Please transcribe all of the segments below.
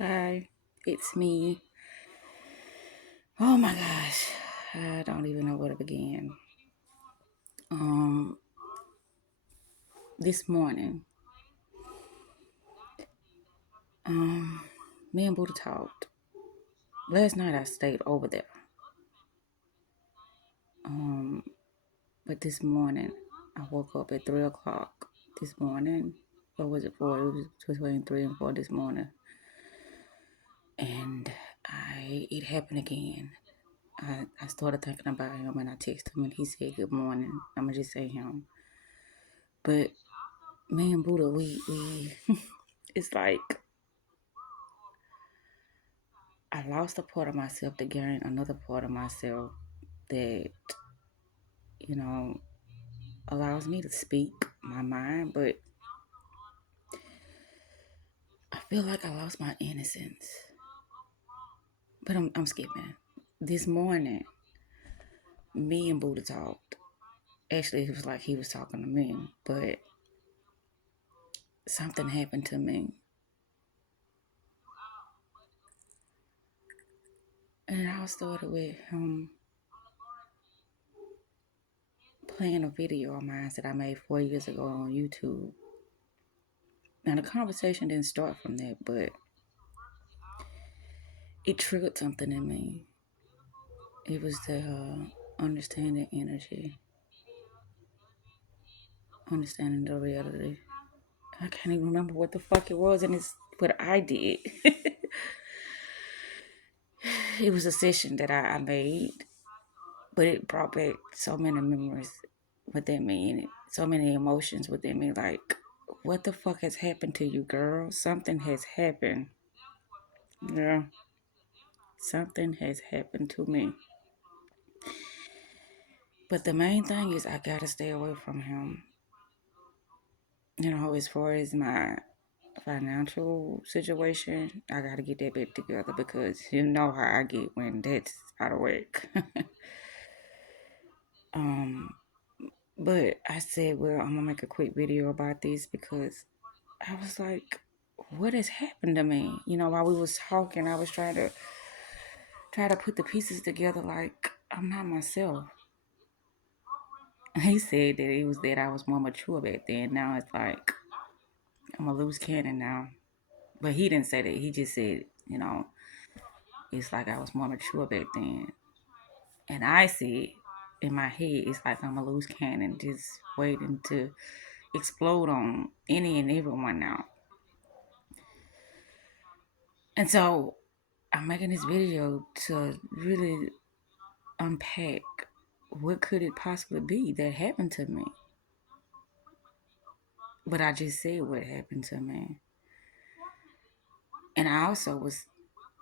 Hi, it's me. Oh my gosh, I don't even know where to begin. Um, this morning, um, me and Buddha talked. Last night I stayed over there. Um, but this morning I woke up at 3 o'clock this morning. What was it for? It was between 3 and 4 this morning, and it happened again. I started thinking about him and I texted him and he said good morning. I'ma just say him. But me and Buddha, we it's like I lost a part of myself to gain another part of myself that, you know, allows me to speak my mind, but I feel like I lost my innocence. But I'm skipping. This morning, me and Buddha talked. Actually, it was like he was talking to me, but something happened to me. And it all started with him playing a video of mine that I made 4 years ago on YouTube. Now, the conversation didn't start from that, but it triggered something in me. It was the understanding energy, understanding the reality. I can't even remember what the fuck it was, and it's what I did. It was a session that I made, but it brought back so many memories within me and so many emotions within me. Like, what the fuck has happened to you, girl? Something has happened. Yeah, something has happened to me. But the main thing is I gotta stay away from him. You know, as far as my financial situation, I gotta get that back together because you know how I get when that's out of work. um, but I said, well, I'm gonna make a quick video about this because I was like, what has happened to me? You know, while we was talking, I was try to put the pieces together. Like I'm not myself. He said that it was that I was more mature back then. Now it's like I'm a loose cannon now. But he didn't say that. He just said, you know, it's like I was more mature back then. And I see in my head, it's like I'm a loose cannon just waiting to explode on any and everyone now. And so I'm making this video to really unpack what could it possibly be that happened to me. But I just said what happened to me. And I also was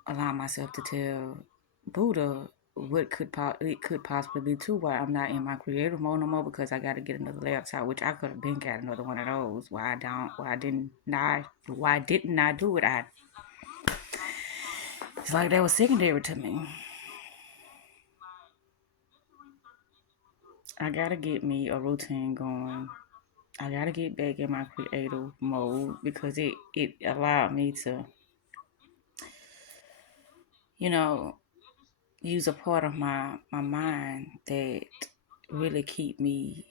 allowing myself to tell Buddha what it could possibly be too. Why I'm not in my creative mode no more because I got to get another laptop, which I could have been got another one of those. Why didn't I do it? It's like that was secondary to me. I gotta get me a routine going. I gotta get back in my creative mode because it allowed me to, you know, use a part of my mind that really keep me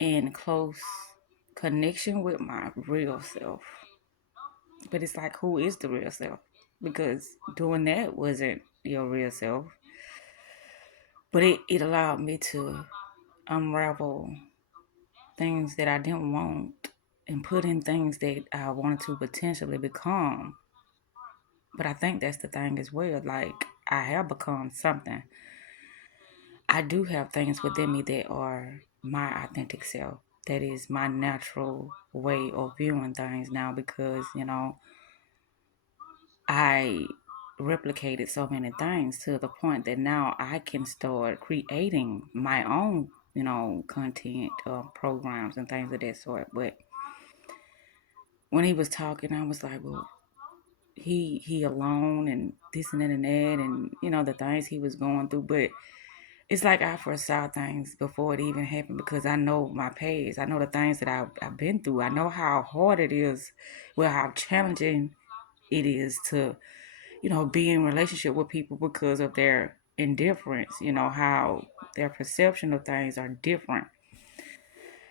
in close connection with my real self. But it's like, who is the real self? Because doing that wasn't your real self. But it allowed me to unravel things that I didn't want and put in things that I wanted to potentially become. But I think that's the thing as well. Like, I have become something. I do have things within me that are my authentic self. That is my natural way of viewing things now because, you know, I replicated so many things to the point that now I can start creating my own, you know, content programs and things of that sort. But when he was talking, I was like, well, he alone and this and that and that and you know the things he was going through, but it's like I foresaw things before it even happened because I know my past. I know the things that I've been through. I know how hard it is, well, how challenging it is to, be in relationship with people because of their indifference, how their perception of things are different.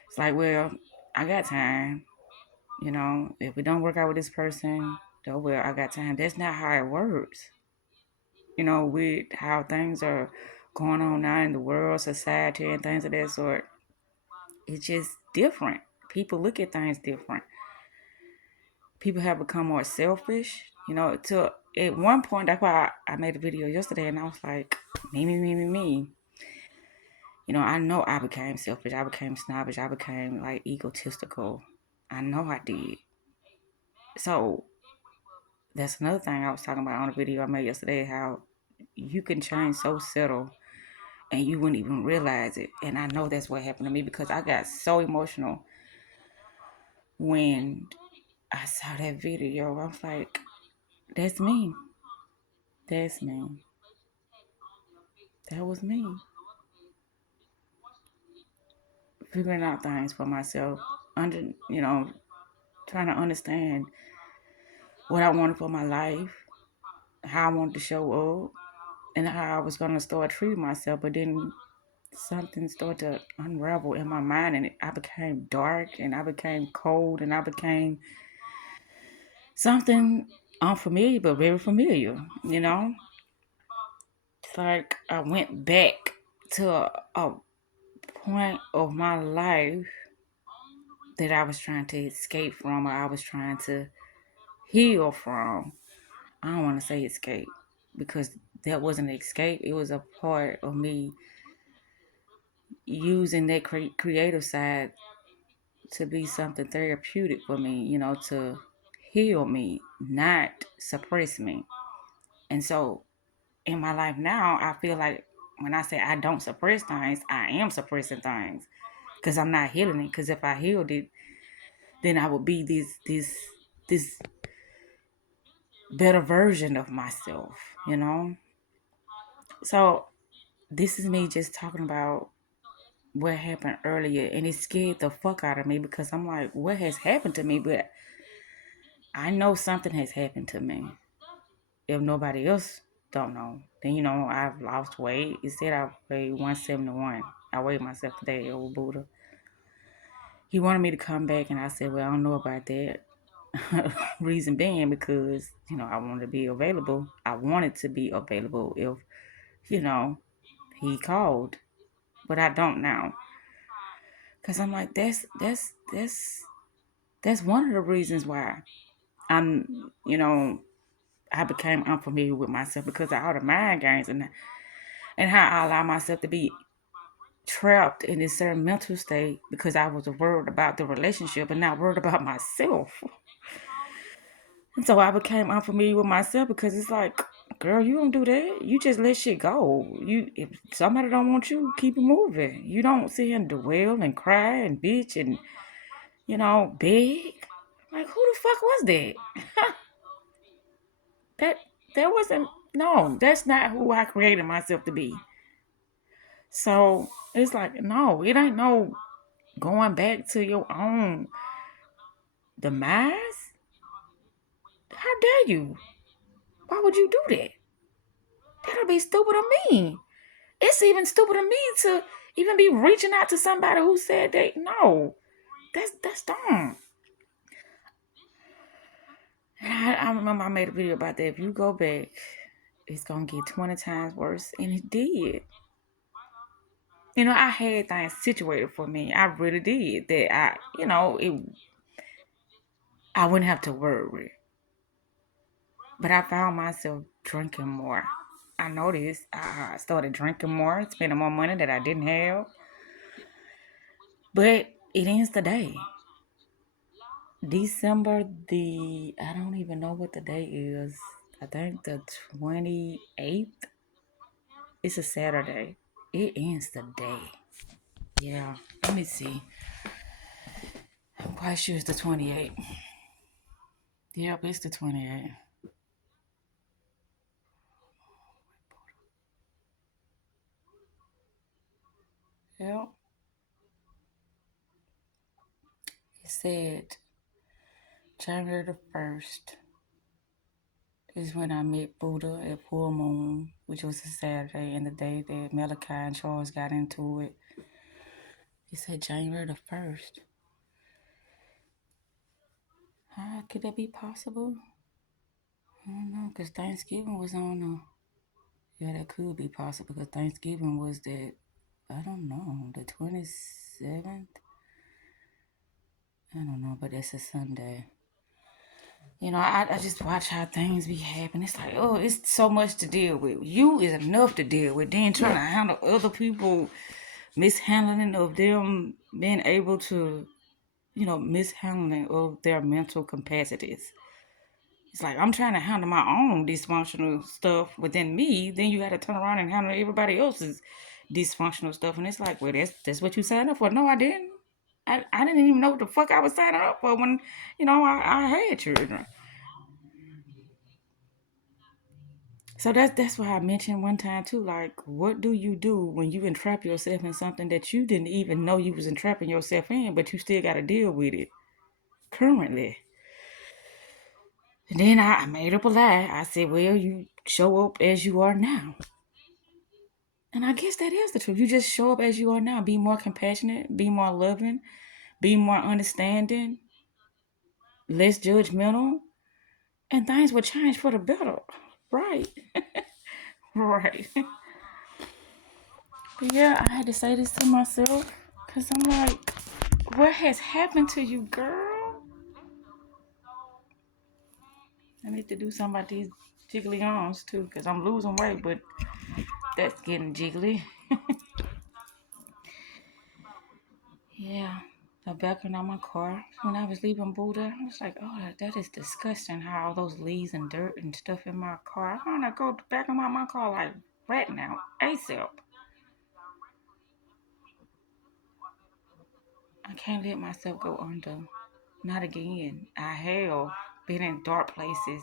It's like, well, I got time, if we don't work out with this person, oh, well, I got time. That's not how it works, with how things are going on now in the world, society, and things of that sort. It's just different. People look at things different. People have become more selfish, to at one point. That's why I made a video yesterday and I was like, me, me, me, me, me. I know I became selfish. I became snobbish. I became like egotistical. I know I did. So that's another thing I was talking about on a video I made yesterday, how you can change so subtle and you wouldn't even realize it. And I know that's what happened to me because I got so emotional when I saw that video. I was like, that's me. That's me. That was me. Figuring out things for myself, trying to understand what I wanted for my life, how I wanted to show up, and how I was going to start treating myself. But then something started to unravel in my mind, and I became dark, and I became cold, and I became something unfamiliar, but very familiar. It's like I went back to a point of my life that I was trying to escape from, or I was trying to heal from. I don't want to say escape because that wasn't an escape. It was a part of me using that creative side to be something therapeutic for me, to heal me, not suppress me. And so in my life now, I feel like when I say I don't suppress things, I am suppressing things because I'm not healing it. Because if I healed it, then I would be this better version of myself. So this is me just talking about what happened earlier, and it scared the fuck out of me because I'm like, what has happened to me? But I know something has happened to me. If nobody else don't know, then I've lost weight. It said I weighed 171. I weighed myself today, old Buddha. He wanted me to come back, and I said, well, I don't know about that. Reason being because I wanted to be available. I wanted to be available if he called, but I don't now. Cause I'm like, that's one of the reasons why I'm I became unfamiliar with myself because of all the mind games and how I allow myself to be trapped in this certain mental state because I was worried about the relationship and not worried about myself. And so I became unfamiliar with myself because it's like, girl, you don't do that. You just let shit go. If somebody don't want you, keep it moving. You don't sit here and dwell and cry and bitch and beg. Like, who the fuck was that? that that wasn't. No, that's not who I created myself to be. So it's like, no, it ain't no going back to your own demise. How dare you? Why would you do that? That'll be stupid of me. It's even stupid of me to even be reaching out to somebody who said they no. That's dumb. And I remember I made a video about that. If you go back, it's gonna get 20 times worse, and it did. I had things situated for me. I really did. That I wouldn't have to worry. But I found myself drinking more. I noticed I started drinking more, spending more money that I didn't have. But it ends today. December I don't even know what the day is. I think the 28th. It's a Saturday. It ends today. Yeah, let me see. I'm quite sure it's the 28th. Yep, it's the 28th. Yeah. It said January the 1st is when I met Buddha at full moon, which was a Saturday, and the day that Malachi and Charles got into it. It said January the 1st. How could that be possible? I don't know, because Thanksgiving was on yeah, that could be possible, because Thanksgiving was that, I don't know, the 27th? I don't know, but that's a Sunday. I just watch how things be happening. It's like, oh, it's so much to deal with. You is enough to deal with. Then trying to handle other people mishandling of them being able to, mishandling of their mental capacities. It's like I'm trying to handle my own dysfunctional stuff within me. Then you got to turn around and handle everybody else's dysfunctional stuff. And it's like, well, that's what you signed up for. No, I didn't. I didn't even know what the fuck I was signing up for when, I had children. So that's why I mentioned one time too. Like, what do you do when you entrap yourself in something that you didn't even know you was entrapping yourself in, but you still got to deal with it currently? And then I made up a lie. I said, well, you show up as you are now. And I guess that is the truth. You just show up as you are now. Be more compassionate, be more loving, be more understanding, less judgmental, and things will change for the better. Right. Right. But yeah, I had to say this to myself because I'm like, what has happened to you, girl? I need to do something about these jiggly arms too because I'm losing weight, but that's getting jiggly. Yeah. The background on my car when I was leaving Buddha, I was like, oh, that is disgusting how all those leaves and dirt and stuff in my car. I want to go back in my car like right now, ASAP. I can't let myself go under. Not again. I have been in dark places.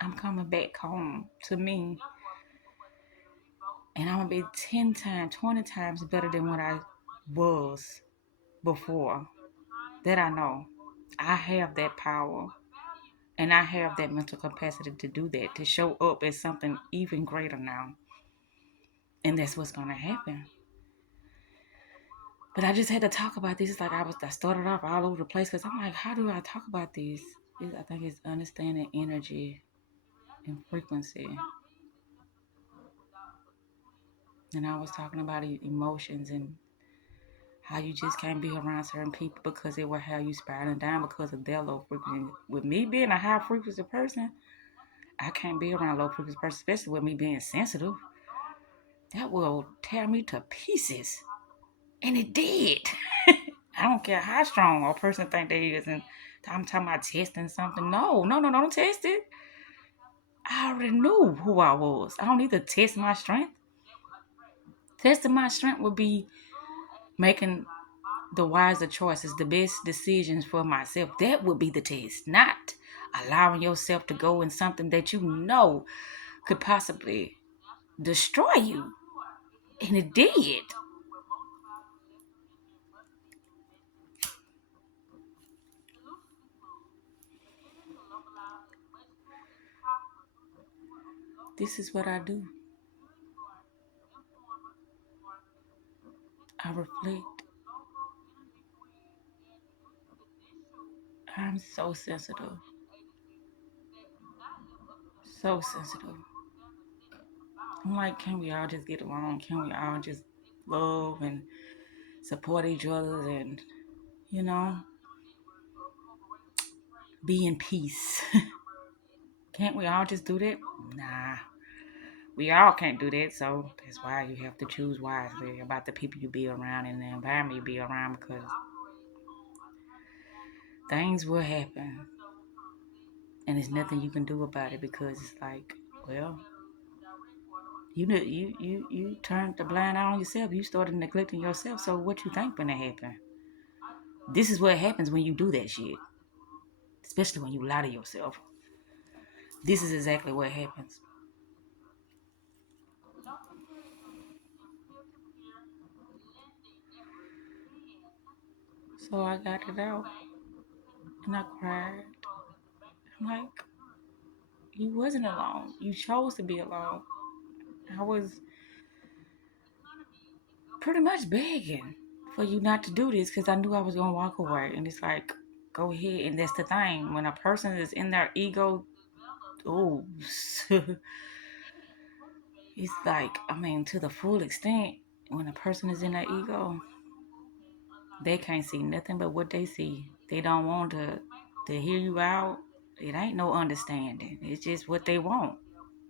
I'm coming back home to me. And I'm going to be 10 times, 20 times better than what I was before. That I know. I have that power. And I have that mental capacity to do that, to show up as something even greater now. And that's what's going to happen. But I just had to talk about this. It's like I started off all over the place because I'm like, how do I talk about this? I think it's understanding energy and frequency. And I was talking about emotions and how you just can't be around certain people because it will have you spiraling down because of their low frequency. With me being a high frequency person, I can't be around low frequency person, especially with me being sensitive. That will tear me to pieces. And it did. I don't care how strong a person think they is. And I'm talking about testing something. No, don't test it. I already knew who I was. I don't need to test my strength. Testing my strength would be making the wiser choices, the best decisions for myself. That would be the test, not allowing yourself to go in something that you know could possibly destroy you. And it did. This is what I do. I reflect. I'm so sensitive. So sensitive. I'm like, can we all just get along? Can we all just love and support each other and, you know, be in peace? Can't we all just do that? Nah. We all can't do that, so that's why you have to choose wisely about the people you be around and the environment you be around because things will happen and there's nothing you can do about it because it's like, well, you know, you turned the blind eye on yourself. You started neglecting yourself. So what you think gonna happen? This is what happens when you do that shit, especially when you lie to yourself. This is exactly what happens. So I got it out and I cried. I'm like, you wasn't alone. You chose to be alone. I was pretty much begging for you not to do this because I knew I was gonna walk away. And it's like, go ahead. And that's the thing. When a person is in their ego, oh, it's like, I mean, to the full extent, when a person is in their ego, they can't see nothing but what they see. They don't want to hear you out. It ain't no understanding. It's just what they want.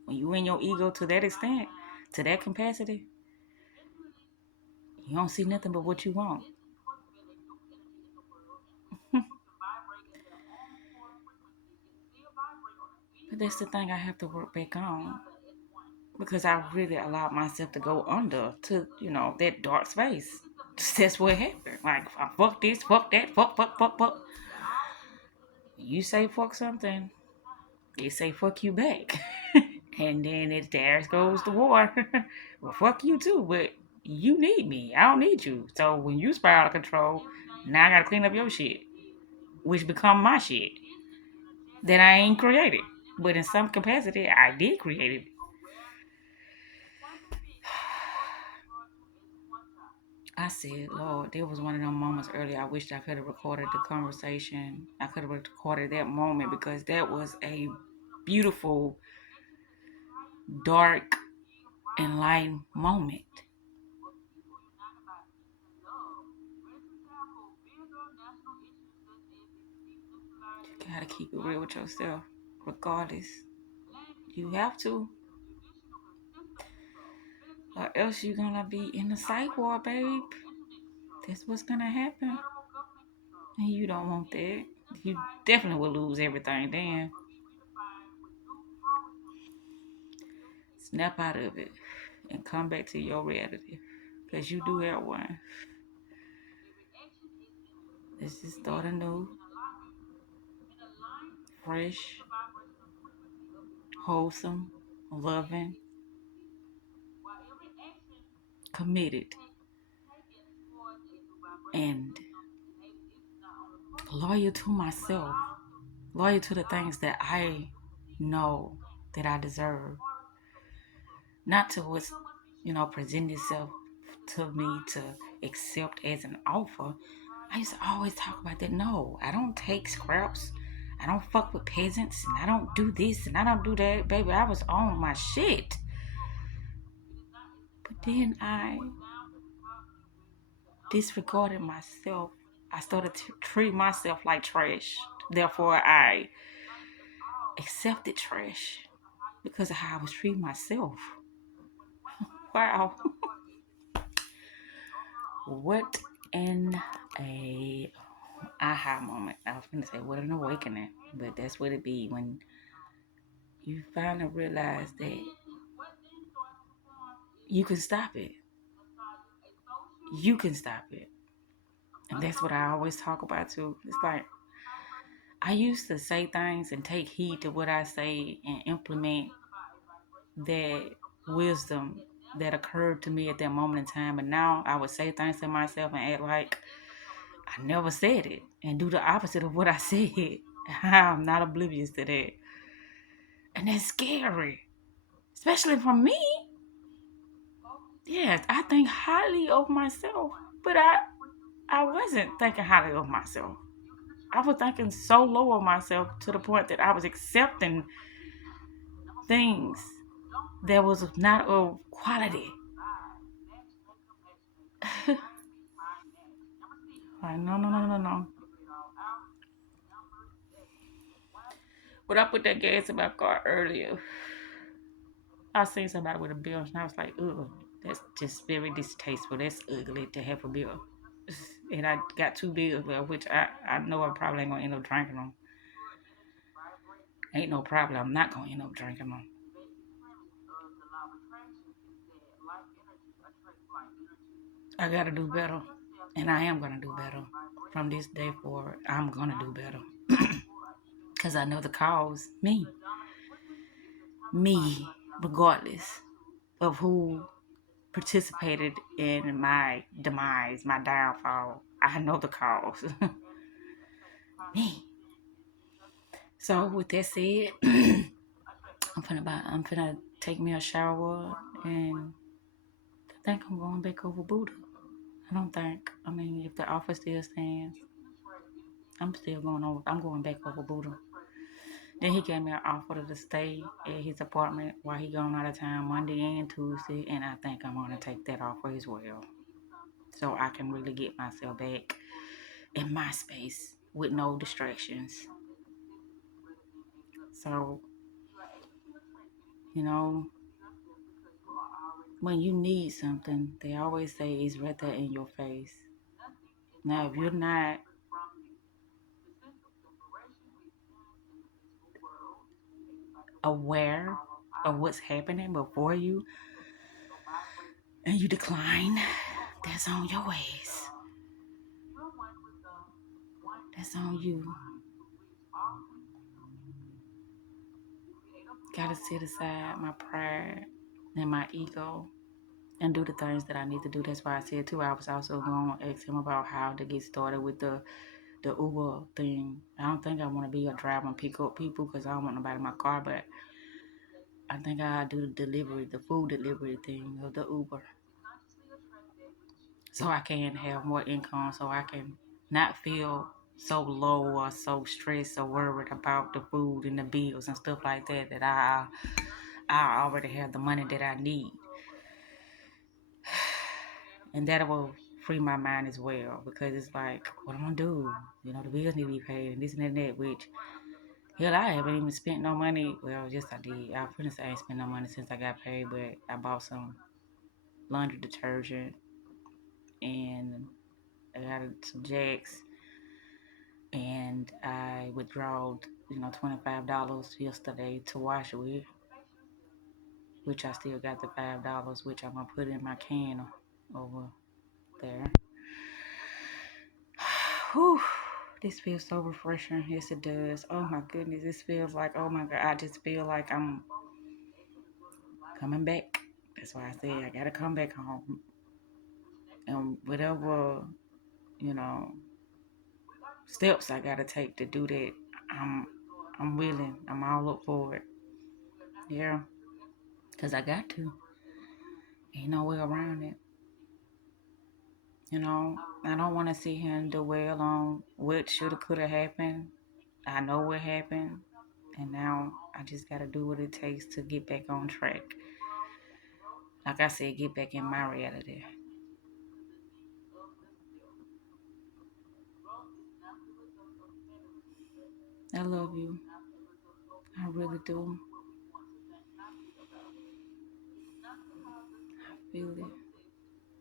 When you in your ego to that extent, to that capacity, you don't see nothing but what you want. But that's the thing I have to work back on because I really allowed myself to go under to, that dark space. That's what happened. Like, fuck this, fuck that, fuck, fuck, fuck, fuck. You say fuck something, they say fuck you back. And then there goes the war. Well, fuck you too, but you need me. I don't need you. So when you spiral out of control, now I gotta clean up your shit, which become my shit that I ain't created. But in some capacity, I did create it. I said, Lord, there was one of them moments earlier. I wished I could have recorded the conversation. I could have recorded that moment because that was a beautiful, dark, and light moment. You gotta keep it real with yourself, regardless. You have to, or else you're gonna be in the psych ward, babe. That's what's gonna happen. And you don't want that. You definitely will lose everything then. Snap out of it and come back to your reality. Because you do have one. Let's just start anew. Fresh, wholesome, loving, committed, and loyal to myself. Loyal to the things that I know that I deserve. Not to what's, present itself to me to accept as an offer. I used to always talk about that. No, I don't take scraps. I don't fuck with peasants, and I don't do this, and I don't do that. Baby, I was on my shit. But then I disregarded myself. I started to treat myself like trash. Therefore, I accepted trash because of how I was treating myself. Wow. What an aha moment. I was gonna say what an awakening, but that's what it be when you finally realize that you can stop it. You can stop it. And that's what I always talk about too. It's like I used to say things and take heed to what I say and implement that wisdom that occurred to me at that moment in time. And now I would say things to myself and act like I never said it and do the opposite of what I said. I'm not oblivious to that. And that's scary, especially from me. Yes, I think highly of myself, but I wasn't thinking highly of myself. I was thinking so low of myself to the point that I was accepting things that was not of quality. Like, no, no, no, no, no. But I put that gas in my car earlier. I seen somebody with a bill, and I was like, ugh, that's just very distasteful. That's ugly to have a bill. And I got two bills, well, which I know I probably ain't gonna end up drinking them. Ain't no problem. I'm not gonna end up drinking them. I gotta do better. And I am gonna do better. From this day forward, I'm gonna do better. Because I know the cause, me. Me, regardless of who participated in my demise, my downfall. I know the cause. Me. So with that said, I'm finna take me a shower, and I think I'm going back over Buddha. I don't think. I mean, if the offer still stands, I'm going back over Buddha. Then he gave me an offer to stay at his apartment while he gone out of town Monday and Tuesday, and I think I'm gonna take that offer as well, so I can really get myself back in my space with no distractions. So, you know, when you need something, they always say it's right there in your face. Now, if you're not aware of what's happening before you and you decline, that's on your ass. That's on you. Gotta set aside my pride and my ego and do the things that I need to do. That's why I said too, I was also going to ask him about how to get started with the Uber thing. I don't think I want to be a driver and pick up people because I don't want nobody in my car, but I think I'll do the food delivery thing of the Uber, so I can have more income, so I can not feel so low or so stressed or worried about the food and the bills and stuff like that. That I already have the money that I need, and that will free my mind as well, because it's like, what I'm gonna do? You know, the bills need to be paid and this and that, which hell, I haven't even spent no money. Well, yes, I did. I couldn't say I ain't spent no money since I got paid, but I bought some laundry detergent and I got some Jacks, and I withdrawed, $25 yesterday to wash with, which I still got the $5, which I'm gonna put in my can over there. Whew, this feels so refreshing. Yes, it does. Oh my goodness, this feels like, oh my God, I just feel like I'm coming back. That's why I say I gotta come back home. And whatever, you know, steps I gotta take to do that, I'm I'm willing. I'm all up for it. Yeah, cause I got to. Ain't no way around it. You know, I don't want to sit here and dwell on what shoulda, coulda happened. I know what happened, and now I just gotta do what it takes to get back on track. Like I said, get back in my reality. I love you. I really do. I feel it.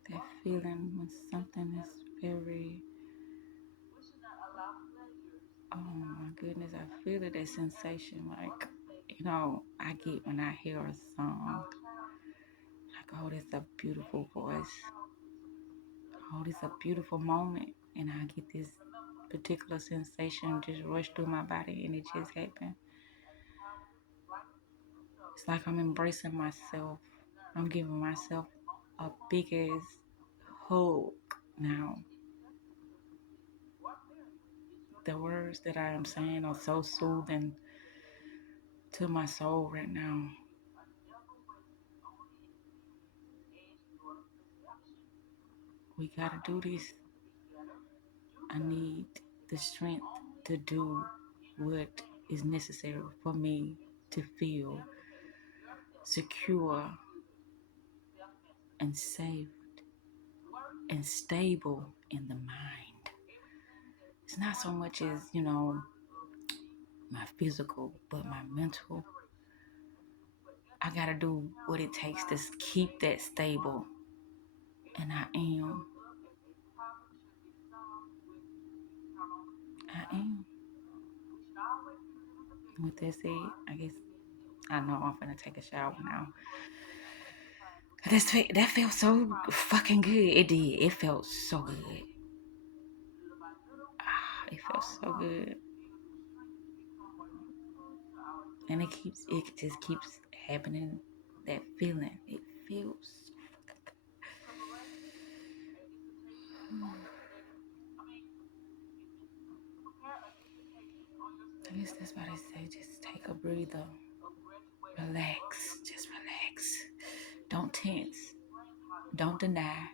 That feeling when something is very, oh my goodness, I feel it, that sensation. Like, I get when I hear a song, like, oh, that's a beautiful voice. Oh, this is a beautiful moment. And I get this particular sensation just rush through my body, and it just happened. It's like I'm embracing myself. I'm giving myself a big ass hug now. The words that I am saying are so soothing to my soul right now. We gotta do this. I need the strength to do what is necessary for me to feel secure and safe and stable in the mind. It's not so much as, my physical, but my mental. I gotta do what it takes to keep that stable. And I am. I am. With that said, I guess I know I'm gonna take a shower now. That felt so fucking good. It did. It felt so good. It felt so good. And it just keeps happening. That feeling. It feels I guess that's why they say just take a breather. Relax. Just relax. Don't tense. Don't deny.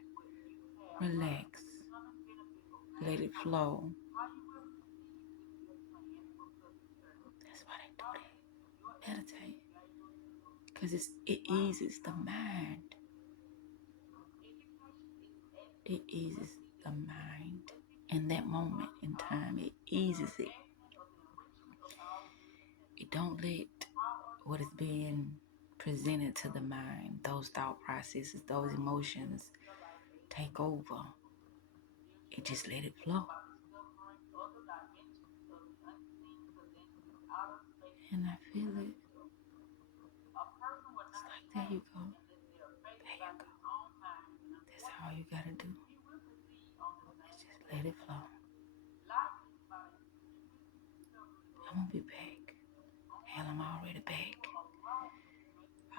Relax. Let it flow. That's why they do that. Meditate. Because it eases the mind. It eases the mind. In that moment in time, it eases it. It don't let what is being presented to the mind, those thought processes, those emotions, take over. It just let it flow. And I feel it. It's like, there you go. There you go. That's all you gotta do. Is just let it flow. I'm gonna be back. Hell, I'm already back.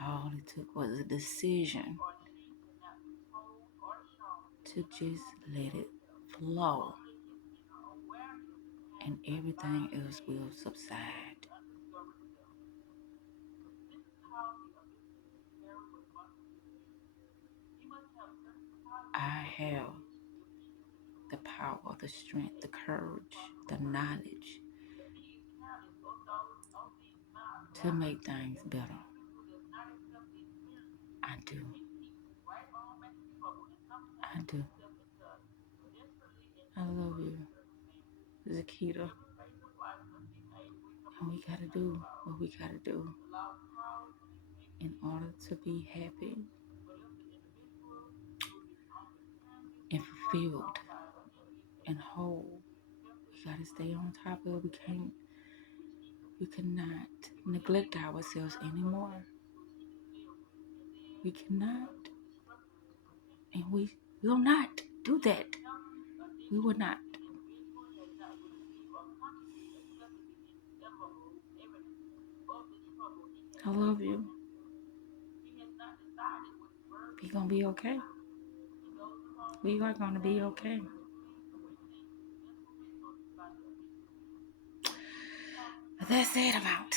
All it took was a decision to just let it flow. And everything else will subside. I have the power, the strength, the courage, the knowledge to make things better. I do. I do. I love you, Zakita. And we gotta do what we gotta do in order to be happy and fulfilled and whole. We gotta stay on top of it. We cannot neglect ourselves anymore. We cannot. And we will not do that. We will not. I love you. We're gonna be okay. We are gonna be okay. But that's it about